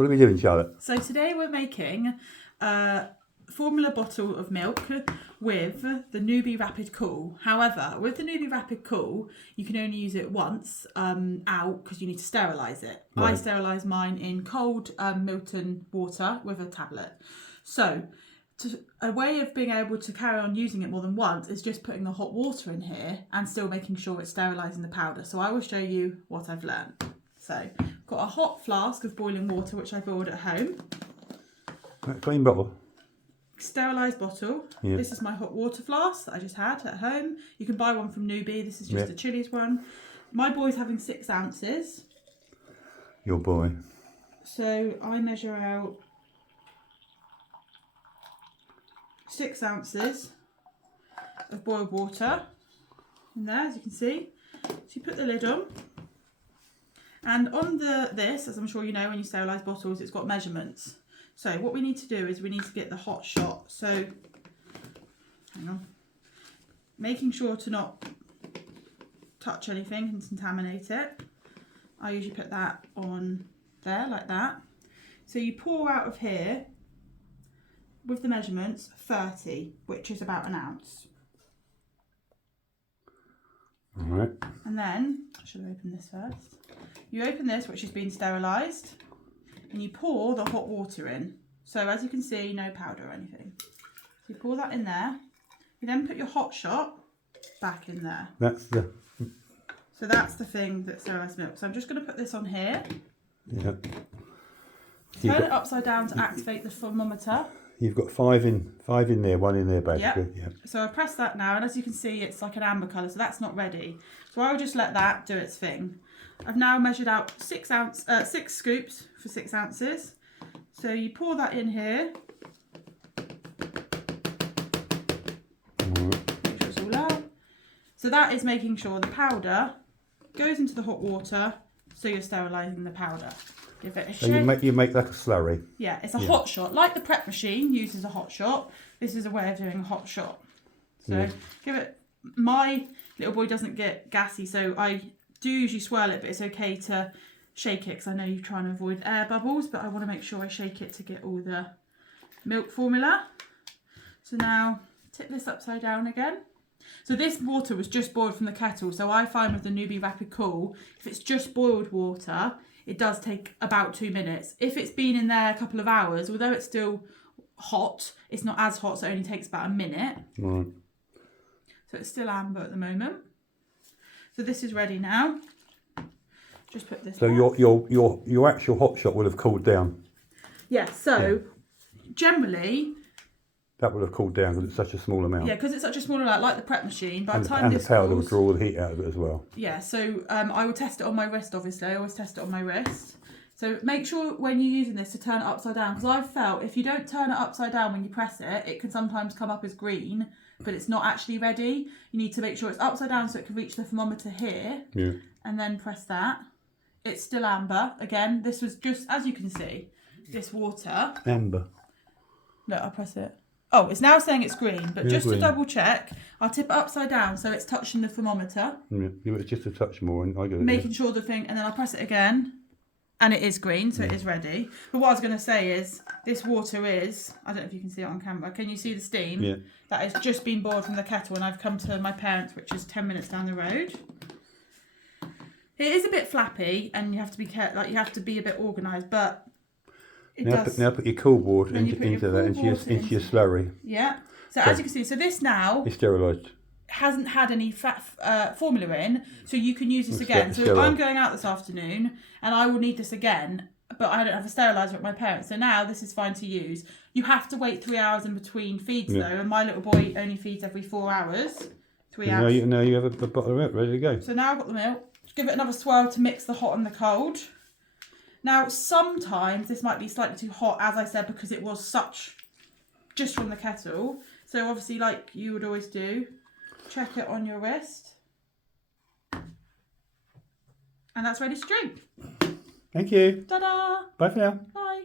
What are we doing, Charlotte? So today we're making a formula bottle of milk with the Nuby Rapid Cool. However, with the Nuby Rapid Cool, you can only use it once out because you need to sterilise it. Right. I sterilise mine in cold Milton water with a tablet. So a way of being able to carry on using it more than once is just putting the hot water in here and still making sure it's sterilising the powder. So I will show you what I've learned. So I've got a hot flask of boiling water which I boiled at home. A clean bottle. Sterilised bottle. Yeah. This is my hot water flask that I just had at home. You can buy one from Nuby. This is just a Chili's one. My boy's having 6 ounces. Your boy. So I measure out 6 ounces of boiled water in there, as you can see. So you put the lid on. And on this, as I'm sure you know when you sterilise bottles, it's got measurements. So what we need to do is we need to get the hot shot. So, hang on. Making sure to not touch anything and contaminate it. I usually put that on there like that. So you pour out of here with the measurements 30, which is about 1 ounce. All right. And then, I should have opened this first. You open this, which has been sterilised, and you pour the hot water in. So as you can see, no powder or anything. So you pour that in there. You then put your hot shot back in there. That's the... So that's the thing that's sterilised milk. So I'm just going to put this on here. Yeah. Turn it upside down to activate the thermometer. You've got five in there, 1 in there basically. Yep. Yeah. So I press that now, and as you can see, it's like an amber colour, so that's not ready. So I will just let that do its thing. I've now measured out 6 scoops for 6 ounces. So you pour that in here. Make sure it's all out. So that is making sure the powder goes into the hot water, so you're sterilising the powder. Give it a So shake. you make like a slurry. Yeah, it's a hot shot. Like the prep machine uses a hot shot, this is a way of doing a hot shot. So give it, my little boy doesn't get gassy, so I do usually swirl it, but it's okay to shake it because I know you're trying to avoid air bubbles, but I want to make sure I shake it to get all the milk formula. So now tip this upside down again. So this water was just boiled from the kettle, so I find with the Nuby Rapid Cool, if it's just boiled water, it does take about 2 minutes. If it's been in there a couple of hours, although it's still hot, it's not as hot, so it only takes about a minute. Right. So it's still amber at the moment. So this is ready now. Just put this. So back. your actual hot shot would have cooled down. Yeah. So generally. That would have cooled down because it's such a small amount. Yeah, because it's such a small amount, like the prep machine. By the time and this the powder cools, would draw the heat out of it as well. Yeah. So I will test it on my wrist. Obviously, I always test it on my wrist. So make sure when you're using this to turn it upside down, because I've felt if you don't turn it upside down when you press it, it can sometimes come up as green, but it's not actually ready. You need to make sure it's upside down so it can reach the thermometer here. Yeah. And then press that. It's still amber. Again, this was just, as you can see, this water. Amber. Look, I'll press it. Oh, it's now saying it's green, but just green. to double check, I'll tip it upside down so it's touching the thermometer. Yeah, give it just a touch more and I get it. Making sure the thing, and then I'll press it again. And it is green, so it is ready. But what I was going to say is, this water is, I don't know if you can see it on camera, can you see the steam? Yeah. That has just been boiled from the kettle, and I've come to my parents', which is 10 minutes down the road. It is a bit flappy, and you have to be careful, like you have to be a bit organised, but it does. Now put your cool board Then you put your into cool that, board into your slurry. Yeah. So as you can see, so this now It's sterilised. hasn't had any formula in, so you can use this again. So sterile. I'm going out this afternoon, and I will need this again, but I don't have a steriliser at my parents, so now this is fine to use. You have to wait 3 hours in between feeds though, and my little boy only feeds every 4 hours. 3 hours. Now you have a bottle of milk ready to go. So now I've got the milk. Just give it another swirl to mix the hot and the cold. Now sometimes this might be slightly too hot, as I said, because it was such just from the kettle. So obviously, like you would always do, check it on your wrist. And that's ready to drink. Thank you. Ta-da! Bye for now. Bye.